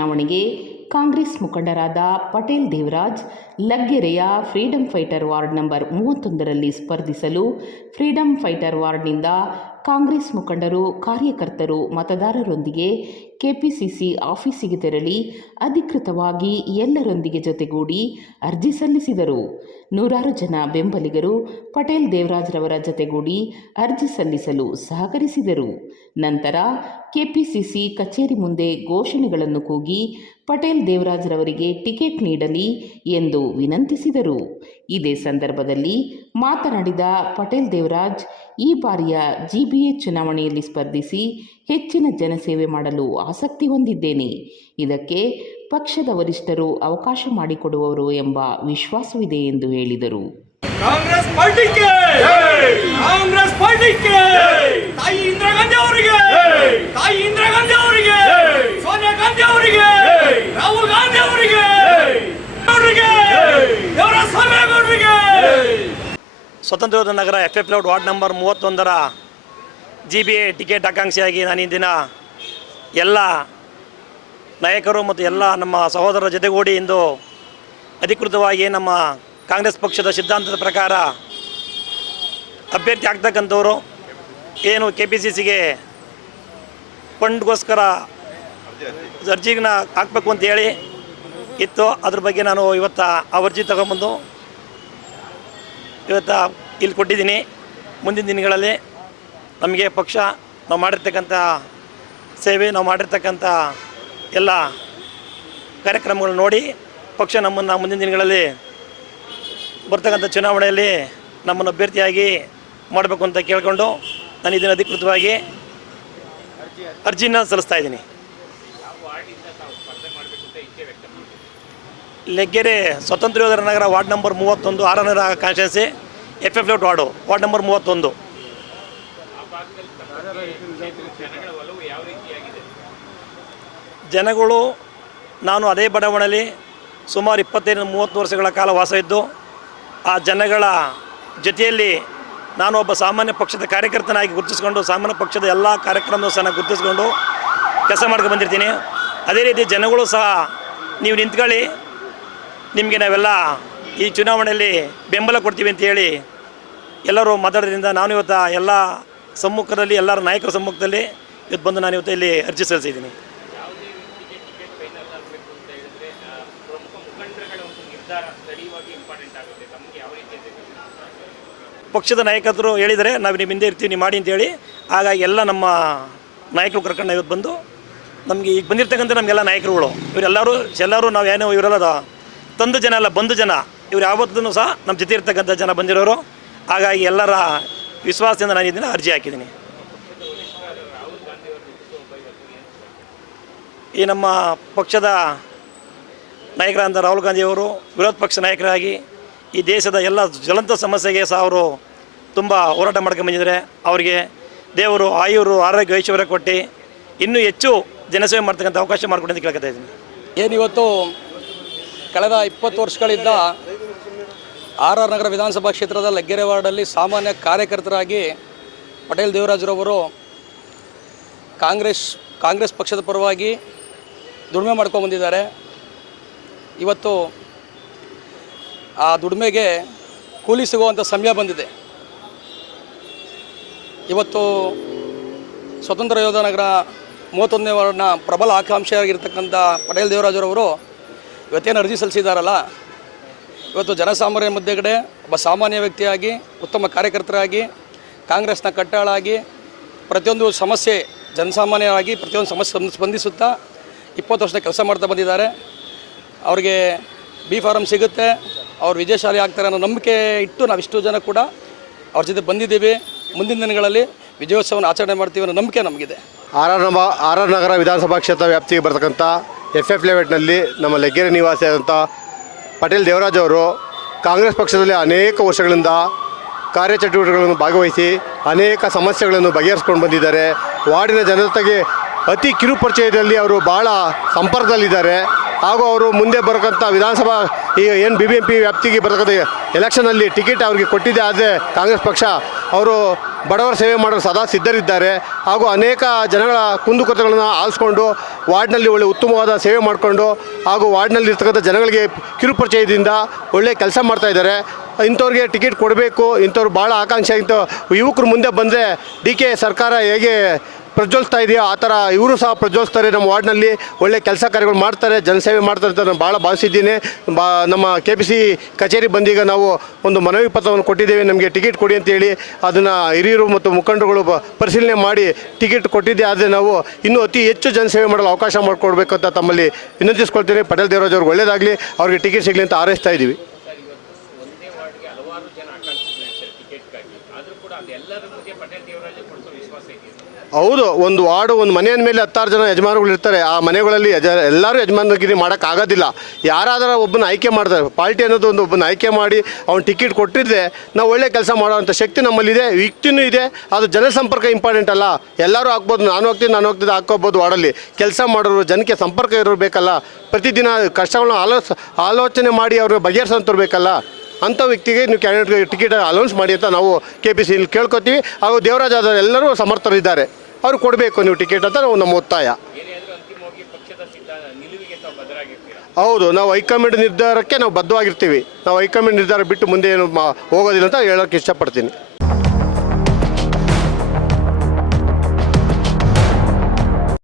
ಚುನಾವಣೆಗೆ ಕಾಂಗ್ರೆಸ್ ಮುಖಂಡರಾದ ಪಟೇಲ್ ದೇವರಾಜ್ ಲಗ್ಗೆರೆಯ ಫ್ರೀಡಂ ಫೈಟರ್ ವಾರ್ಡ್ ನಂಬರ್ 31ರಲ್ಲಿ ಸ್ಪರ್ಧಿಸಲು ಫ್ರೀಡಂ ಫೈಟರ್ ವಾರ್ಡ್ನಿಂದ ಕಾಂಗ್ರೆಸ್ ಮುಖಂಡರು ಕಾರ್ಯಕರ್ತರು ಮತದಾರರೊಂದಿಗೆ ಕೆಪಿಸಿಸಿ ಆಫೀಸಿಗೆ ತೆರಳಿ ಅಧಿಕೃತವಾಗಿ ಎಲ್ಲರೊಂದಿಗೆ ಜೊತೆಗೂಡಿ ಅರ್ಜಿ ಸಲ್ಲಿಸಿದರು. ನೂರಾರು ಜನ ಬೆಂಬಲಿಗರು ಪಟೇಲ್ ದೇವರಾಜ್ರವರ ಜೊತೆಗೂಡಿ ಅರ್ಜಿ ಸಲ್ಲಿಸಲು ಸಹಕರಿಸಿದರು. ನಂತರ ಕೆಪಿಸಿಸಿ ಕಚೇರಿ ಮುಂದೆ ಘೋಷಣೆಗಳನ್ನು ಕೂಗಿ ಪಟೇಲ್ ದೇವರಾಜ್ರವರಿಗೆ ಟಿಕೆಟ್ ನೀಡಲಿ ಎಂದು ವಿನಂತಿಸಿದರು. ಇದೇ ಸಂದರ್ಭದಲ್ಲಿ ಮಾತನಾಡಿದ ಪಟೇಲ್ ದೇವರಾಜ್, ಈ ಬಾರಿಯ ಜಿಬಿಎ ಚುನಾವಣೆಯಲ್ಲಿ ಸ್ಪರ್ಧಿಸಿ ಹೆಚ್ಚಿನ ಜನಸೇವೆ ಮಾಡಲು ಆಸಕ್ತಿ ಹೊಂದಿದ್ದೇನೆ. ಇದಕ್ಕೆ ಪಕ್ಷದ ವರಿಷ್ಠರು ಅವಕಾಶ ಮಾಡಿಕೊಡುವರು ಎಂಬ ವಿಶ್ವಾಸವಿದೆ ಎಂದು ಹೇಳಿದರು. ಕಾಂಗ್ರೆಸ್ ಪಾರ್ಟಿಗೆ ಕಾಂಗ್ರೆಸ್ ಪಾರ್ಟಿಗೆ ತಾಯಿ ಇಂದಿರಾ ಗಾಂಧಿ ಅವರಿಗೆ ತಾಯಿ ಇಂದಿರಾ ಗಾಂಧಿ ಅವರಿಗೆ ಸೋನಿಯಾ ಗಾಂಧಿ ಅವರಿಗೆ ರಾಹುಲ್ ಗಾಂಧಿ ಅವರಿಗೆ ದೇವರಾಜಸ್ವಾಮಿಯವರಿಗೆ ಸ್ವತಂತ್ರ ಯೋಧ ನಗರ FF ಲೇಔಟ್ ವಾರ್ಡ್ ನಂಬರ್ 31ರ GBA ಟಿಕೆಟ್ ಆಕಾಂಕ್ಷಿಯಾಗಿ ನಾನು ಇಂದಿನ ಎಲ್ಲ ನಾಯಕರು ಮತ್ತು ಎಲ್ಲ ನಮ್ಮ ಸಹೋದರರ ಜೊತೆಗೂಡಿ ಇಂದು ಅಧಿಕೃತವಾಗಿ ನಮ್ಮ ಕಾಂಗ್ರೆಸ್ ಪಕ್ಷದ ಸಿದ್ಧಾಂತದ ಪ್ರಕಾರ ಅಭ್ಯರ್ಥಿ ಆಗ್ತಕ್ಕಂಥವರು ಏನು KPCCಗೆ ಫಂಡ್ಗೋಸ್ಕರ ಅರ್ಜಿನ ಹಾಕಬೇಕು ಅಂತೇಳಿ ಇತ್ತು. ಅದ್ರ ಬಗ್ಗೆ ನಾನು ಇವತ್ತು ಆ ಅರ್ಜಿ ತಗೊಂಬಂದು ಇವತ್ತು ಇಲ್ಲಿ ಕೊಟ್ಟಿದ್ದೀನಿ. ಮುಂದಿನ ದಿನಗಳಲ್ಲಿ ನಮಗೆ ಪಕ್ಷ ನಾವು ಮಾಡಿರ್ತಕ್ಕಂಥ ಸೇವೆ, ನಾವು ಮಾಡಿರ್ತಕ್ಕಂಥ ಎಲ್ಲ ಕಾರ್ಯಕ್ರಮಗಳು ನೋಡಿ ಪಕ್ಷ ನಮ್ಮನ್ನು ಮುಂದಿನ ದಿನಗಳಲ್ಲಿ ಬರ್ತಕ್ಕಂಥ ಚುನಾವಣೆಯಲ್ಲಿ ನಮ್ಮನ್ನು ಅಭ್ಯರ್ಥಿಯಾಗಿ ಮಾಡಬೇಕು ಅಂತ ಕೇಳಿಕೊಂಡು ನಾನು ಇದನ್ನು ಅಧಿಕೃತವಾಗಿ ಅರ್ಜಿನ ಸಲ್ಲಿಸ್ತಾ ಇದ್ದೀನಿ. ಲೆಗ್ಗೆರೆ ಸ್ವತಂತ್ರ ಯೋಧರ ನಗರ ವಾರ್ಡ್ ನಂಬರ್ 31 6ನೇ constituency FF layout ward number 31. ಜನಗಳು, ನಾನು ಅದೇ ಬಡಾವಣೆಯಲ್ಲಿ ಸುಮಾರು 25-30 ವರ್ಷಗಳ ಕಾಲ ವಾಸ ಇದ್ದು ಆ ಜನಗಳ ಜೊತೆಯಲ್ಲಿ ನಾನು ಒಬ್ಬ ಸಾಮಾನ್ಯ ಪಕ್ಷದ ಕಾರ್ಯಕರ್ತನಾಗಿ ಗುರುತಿಸ್ಕೊಂಡು ಸಾಮಾನ್ಯ ಪಕ್ಷದ ಎಲ್ಲ ಕಾರ್ಯಕ್ರಮದ ಸಹ ಗುರುತಿಸ್ಕೊಂಡು ಕೆಲಸ ಮಾಡ್ಕೊಂಡು ಬಂದಿರ್ತೀನಿ. ಅದೇ ರೀತಿ ಜನಗಳು ಸಹ ನೀವು ನಿಂತ್ಕೊಳ್ಳಿ, ನಿಮಗೆ ನಾವೆಲ್ಲ ಈ ಚುನಾವಣೆಯಲ್ಲಿ ಬೆಂಬಲ ಕೊಡ್ತೀವಿ ಅಂತ ಹೇಳಿ ಎಲ್ಲರೂ ಮಾತಾಡೋದ್ರಿಂದ ನಾನು ಇವತ್ತು ಎಲ್ಲ ಸಮ್ಮುಖದಲ್ಲಿ ಎಲ್ಲರ ನಾಯಕರ ಸಮ್ಮುಖದಲ್ಲಿ ಇವತ್ತು ಬಂದು ನಾನು ಇವತ್ತು ಇಲ್ಲಿ ಅರ್ಜಿ ಸಲ್ಲಿಸಿದ್ದೀನಿ. ಪಕ್ಷದ ನಾಯಕರು ಹೇಳಿದರೆ ನಾವು ನಿಮ್ಮ ಹಿಂದೆ ಇರ್ತೀವಿ, ನೀವು ಮಾಡಿ ಅಂತೇಳಿ. ಹಾಗಾಗಿ ಎಲ್ಲ ನಮ್ಮ ನಾಯಕರು ಕರ್ಕೊಂಡು ಇವತ್ತು ಬಂದು ನಮಗೆ ಈಗ ಬಂದಿರ್ತಕ್ಕಂಥ ನಮಗೆಲ್ಲ ನಾಯಕರುಗಳು ಎಲ್ಲರೂ ನಾವು ಏನೋ ಇವರೆಲ್ಲ ತಂದು ಜನ ಅಲ್ಲ, ಬಂದು ಜನ, ಇವ್ರು ಯಾವತ್ತೂ ಸಹ ನಮ್ಮ ಜೊತೆ ಇರ್ತಕ್ಕಂಥ ಜನ ಬಂದಿರೋರು. ಹಾಗಾಗಿ ಎಲ್ಲರ ವಿಶ್ವಾಸದಿಂದ ನಾನು ಇದನ್ನು ಅರ್ಜಿ ಹಾಕಿದ್ದೀನಿ. ಈ ನಮ್ಮ ಪಕ್ಷದ ನಾಯಕರಾದ ರಾಹುಲ್ ಗಾಂಧಿಯವರು ವಿರೋಧ ಪಕ್ಷ ನಾಯಕರಾಗಿ ಈ ದೇಶದ ಎಲ್ಲ ಜ್ವಲಂತ ಸಮಸ್ಯೆಗೆ ಸಹ ಅವರು ತುಂಬ ಹೋರಾಟ ಮಾಡ್ಕೊಂಡು ಬಂದಿದ್ದಾರೆ. ಅವರಿಗೆ ದೇವರು ಆಯುರು ಆರೋಗ್ಯ ಐಶ್ವರ್ಯ ಕೊಟ್ಟು ಇನ್ನೂ ಹೆಚ್ಚು ಜನಸೇವೆ ಮಾಡ್ತಕ್ಕಂಥ ಅವಕಾಶ ಮಾಡಿಕೊಡಿ ಅಂತ ಕೇಳ್ಕೊತಾ ಇದ್ದೀನಿ. ಏನಿವತ್ತು ಕಳೆದ 20 ವರ್ಷಗಳಿಂದ RR ನಗರ ವಿಧಾನಸಭಾ ಕ್ಷೇತ್ರದ ಲಗ್ಗೆರೆ ವಾರ್ಡಲ್ಲಿ ಸಾಮಾನ್ಯ ಕಾರ್ಯಕರ್ತರಾಗಿ ಪಟೇಲ್ ದೇವರಾಜ್ರವರು ಕಾಂಗ್ರೆಸ್ ಪಕ್ಷದ ಪರವಾಗಿ ದುಡಿಮೆ ಮಾಡ್ಕೊಂಡ್ಬಂದಿದ್ದಾರೆ. ಇವತ್ತು ಆ ದುಡಿಮೆಗೆ ಕೂಲಿ ಸಿಗುವಂಥ ಸಮಯ ಬಂದಿದೆ. ಇವತ್ತು ಸ್ವತಂತ್ರ ಯೋಧ ನಗರ 31ನೇ ವಾರ್ಡ್ನ ಪ್ರಬಲ ಆಕಾಂಕ್ಷಿಯಾಗಿರ್ತಕ್ಕಂಥ ಪಟೇಲ್ ದೇವರಾಜ್ರವರು ಇವತ್ತೇನು ಅರ್ಜಿ ಸಲ್ಲಿಸಿದಾರಲ್ಲ, ಇವತ್ತು ಜನಸಾಮಾನ್ಯ ಮಧ್ಯಗಡೆ ಒಬ್ಬ ಸಾಮಾನ್ಯ ವ್ಯಕ್ತಿಯಾಗಿ, ಉತ್ತಮ ಕಾರ್ಯಕರ್ತರಾಗಿ, ಕಾಂಗ್ರೆಸ್ನ ಕಟ್ಟಾಳಾಗಿ ಪ್ರತಿಯೊಂದು ಸಮಸ್ಯೆ ಜನಸಾಮಾನ್ಯರಾಗಿ ಪ್ರತಿಯೊಂದು ಸಮಸ್ಯೆ ಸ್ಪಂದಿಸುತ್ತಾ 20 ವರ್ಷದ ಕೆಲಸ ಮಾಡ್ತಾ ಬಂದಿದ್ದಾರೆ. ಅವ್ರಿಗೆ B ಫಾರಮ್ ಸಿಗುತ್ತೆ, ಅವ್ರು ವಿಜಯಶಾಲಿ ಆಗ್ತಾರೆ ಅನ್ನೋ ನಂಬಿಕೆ ಇಟ್ಟು ನಾವಿಷ್ಟು ಜನ ಕೂಡ ಅವ್ರ ಜೊತೆ ಬಂದಿದ್ದೀವಿ. ಮುಂದಿನ ದಿನಗಳಲ್ಲಿ ವಿಜಯೋತ್ಸವವನ್ನು ಆಚರಣೆ ಮಾಡ್ತೀವಿ ಅನ್ನೋ ನಂಬಿಕೆ ನಮಗಿದೆ. RR ನಗರ ವಿಧಾನಸಭಾ ಕ್ಷೇತ್ರ ವ್ಯಾಪ್ತಿಗೆ ಬರ್ತಕ್ಕಂಥ FF ಲೇಔಟ್ನಲ್ಲಿ ನಮ್ಮ ಲಗ್ಗೆರೆ ನಿವಾಸಿಯಾದಂಥ ಪಟೇಲ್ ದೇವರಾಜ್ ಅವರು ಕಾಂಗ್ರೆಸ್ ಪಕ್ಷದಲ್ಲಿ ಅನೇಕ ವರ್ಷಗಳಿಂದ ಕಾರ್ಯಚಟುವಟಿಕೆಗಳನ್ನು ಭಾಗವಹಿಸಿ ಅನೇಕ ಸಮಸ್ಯೆಗಳನ್ನು ಬಗೆಹರಿಸ್ಕೊಂಡು ಬಂದಿದ್ದಾರೆ. ವಾರ್ಡಿನ ಜನತೆಗೆ ಅತಿ ಕಿರು ಪರಿಚಯದಲ್ಲಿ ಅವರು ಭಾಳ ಸಂಪರ್ಕದಲ್ಲಿದ್ದಾರೆ. ಹಾಗೂ ಅವರು ಮುಂದೆ ಬರತಕ್ಕಂಥ ವಿಧಾನಸಭಾ ಈಗ ಏನು BBMP ವ್ಯಾಪ್ತಿಗೆ ಬರತಕ್ಕಂಥ ಎಲೆಕ್ಷನಲ್ಲಿ ಟಿಕೆಟ್ ಅವರಿಗೆ ಕೊಟ್ಟಿದೆ. ಆದರೆ ಕಾಂಗ್ರೆಸ್ ಪಕ್ಷ ಅವರು ಬಡವರ ಸೇವೆ ಮಾಡಲು ಸದಾ ಸಿದ್ಧರಿದ್ದಾರೆ. ಹಾಗೂ ಅನೇಕ ಜನಗಳ ಕುಂದುಕೊರತೆಗಳನ್ನು ಆಲಿಸ್ಕೊಂಡು ವಾರ್ಡ್ನಲ್ಲಿ ಒಳ್ಳೆ ಉತ್ತಮವಾದ ಸೇವೆ ಮಾಡಿಕೊಂಡು ಹಾಗೂ ವಾರ್ಡ್ನಲ್ಲಿ ಇರ್ತಕ್ಕಂಥ ಜನಗಳಿಗೆ ಕಿರುಪರಿಚಯದಿಂದ ಒಳ್ಳೆ ಕೆಲಸ ಮಾಡ್ತಾಯಿದ್ದಾರೆ. ಇಂಥವ್ರಿಗೆ ಟಿಕೆಟ್ ಕೊಡಬೇಕು, ಇಂಥವ್ರು ಭಾಳ ಆಕಾಂಕ್ಷೆ ಇಂಥ ಯುವಕರು ಮುಂದೆ ಬಂದರೆ ಡಿ.ಕೆ ಸರ್ಕಾರ ಹೇಗೆ ಪ್ರಜ್ವಲಿಸ್ತಾ ಇದೆಯೋ ಆ ಥರ ಇವರು ಸಹ ಪ್ರಜ್ವಲಿಸ್ತಾರೆ. ನಮ್ಮ ವಾರ್ಡ್ನಲ್ಲಿ ಒಳ್ಳೆ ಕೆಲಸ ಕಾರ್ಯಗಳು ಮಾಡ್ತಾರೆ, ಜನಸೇವೆ ಮಾಡ್ತಾರೆ ಅಂತ ನಾನು ಭಾಳ ಭಾವಿಸಿದ್ದೀನಿ. ನಮ್ಮ KPC ಕಚೇರಿ ಬಂದೀಗ ನಾವು ಒಂದು ಮನವಿ ಪತ್ರವನ್ನು ಕೊಟ್ಟಿದ್ದೇವೆ, ನಮಗೆ ಟಿಕೆಟ್ ಕೊಡಿ ಅಂತೇಳಿ. ಅದನ್ನು ಹಿರಿಯರು ಮತ್ತು ಮುಖಂಡರುಗಳು ಪರಿಶೀಲನೆ ಮಾಡಿ ಟಿಕೆಟ್ ಕೊಟ್ಟಿದ್ದೆ. ಆದರೆ ನಾವು ಇನ್ನೂ ಅತಿ ಹೆಚ್ಚು ಜನಸೇವೆ ಮಾಡಲು ಅವಕಾಶ ಮಾಡಿಕೊಡ್ಬೇಕು ಅಂತ ತಮ್ಮಲ್ಲಿ ವಿನಂತಿಸ್ಕೊಳ್ತೀನಿ. ಪಟೇಲ್ ದೇವರಾಜ್ ಅವ್ರಿಗೆ ಒಳ್ಳೆಯದಾಗಲಿ, ಅವ್ರಿಗೆ ಟಿಕೆಟ್ ಸಿಗಲಿ ಅಂತ ಹಾರೈಸ್ತಾ ಇದ್ದೀವಿ. ಹೌದು, ಒಂದು ವಾರ್ಡು ಒಂದು ಮನೆಯ ಮೇಲೆ 16 ಜನ ಯಜಮಾನರುಗಳು ಇರ್ತಾರೆ. ಆ ಮನೆಗಳಲ್ಲಿ ಎಲ್ಲರೂ ಯಜಮಾನಗಿರಿ ಮಾಡೋಕ್ಕಾಗೋದಿಲ್ಲ. ಯಾರಾದರೂ ಒಬ್ಬನ ಆಯ್ಕೆ ಮಾಡ್ತಾರೆ. ಪಾರ್ಟಿ ಅನ್ನೋದು ಒಬ್ಬನ ಆಯ್ಕೆ ಮಾಡಿ ಅವ್ನು ಟಿಕೆಟ್ ಕೊಟ್ಟಿದ್ದರೆ ನಾವು ಒಳ್ಳೆ ಕೆಲಸ ಮಾಡೋವಂಥ ಶಕ್ತಿ ನಮ್ಮಲ್ಲಿದೆ, ವ್ಯಕ್ತಿನೂ ಇದೆ. ಅದು ಜನಸಂಪರ್ಕ ಇಂಪಾರ್ಟೆಂಟ್ ಅಲ್ಲ. ಎಲ್ಲರೂ ಹಾಕ್ಬೋದು, ನಾನು ಹೋಗ್ತಿದ್ದೆ ಹಾಕ್ಕೋಬೋದು. ವಾರ್ಡಲ್ಲಿ ಕೆಲಸ ಮಾಡೋರು, ಜನಕ್ಕೆ ಸಂಪರ್ಕ ಇರೋರು ಬೇಕಲ್ಲ. ಪ್ರತಿದಿನ ಕಷ್ಟಗಳನ್ನ ಆಲೋಚನೆ ಮಾಡಿ ಅವ್ರನ್ನ ಬಗೆಹರಿಸೋಂಥವ್ರು ಬೇಕಲ್ಲ. ಅಂಥ ವ್ಯಕ್ತಿಗೆ ನೀವು ಕ್ಯಾಂಡಿಡೇಟ್ಗೆ ಟಿಕೆಟ್ ಅಲೌನ್ಸ್ ಮಾಡಿ ಅಂತ ನಾವು KPC ಕೇಳ್ಕೊತೀವಿ. ಹಾಗೂ ದೇವರಾಜ್ ಆದ ಎಲ್ಲರೂ ಸಮರ್ಥರಿದ್ದಾರೆ, ಅವ್ರು ಕೊಡಬೇಕು ನೀವು ಟಿಕೆಟ್ ಅಂತ ನಾವು ನಮ್ಮ ಒತ್ತಾಯ. ಹೌದು, ನಾವು ಹೈಕಮಾಂಡ್ ನಿರ್ಧಾರಕ್ಕೆ ನಾವು ಬದ್ಧವಾಗಿರ್ತೀವಿ. ನಾವು ಹೈಕಮಾಂಡ್ ನಿರ್ಧಾರ ಬಿಟ್ಟು ಮುಂದೆ ಏನು ಹೋಗೋದಿಲ್ಲ ಅಂತ ಹೇಳೋಕ್ಕೆ ಇಷ್ಟಪಡ್ತೀನಿ.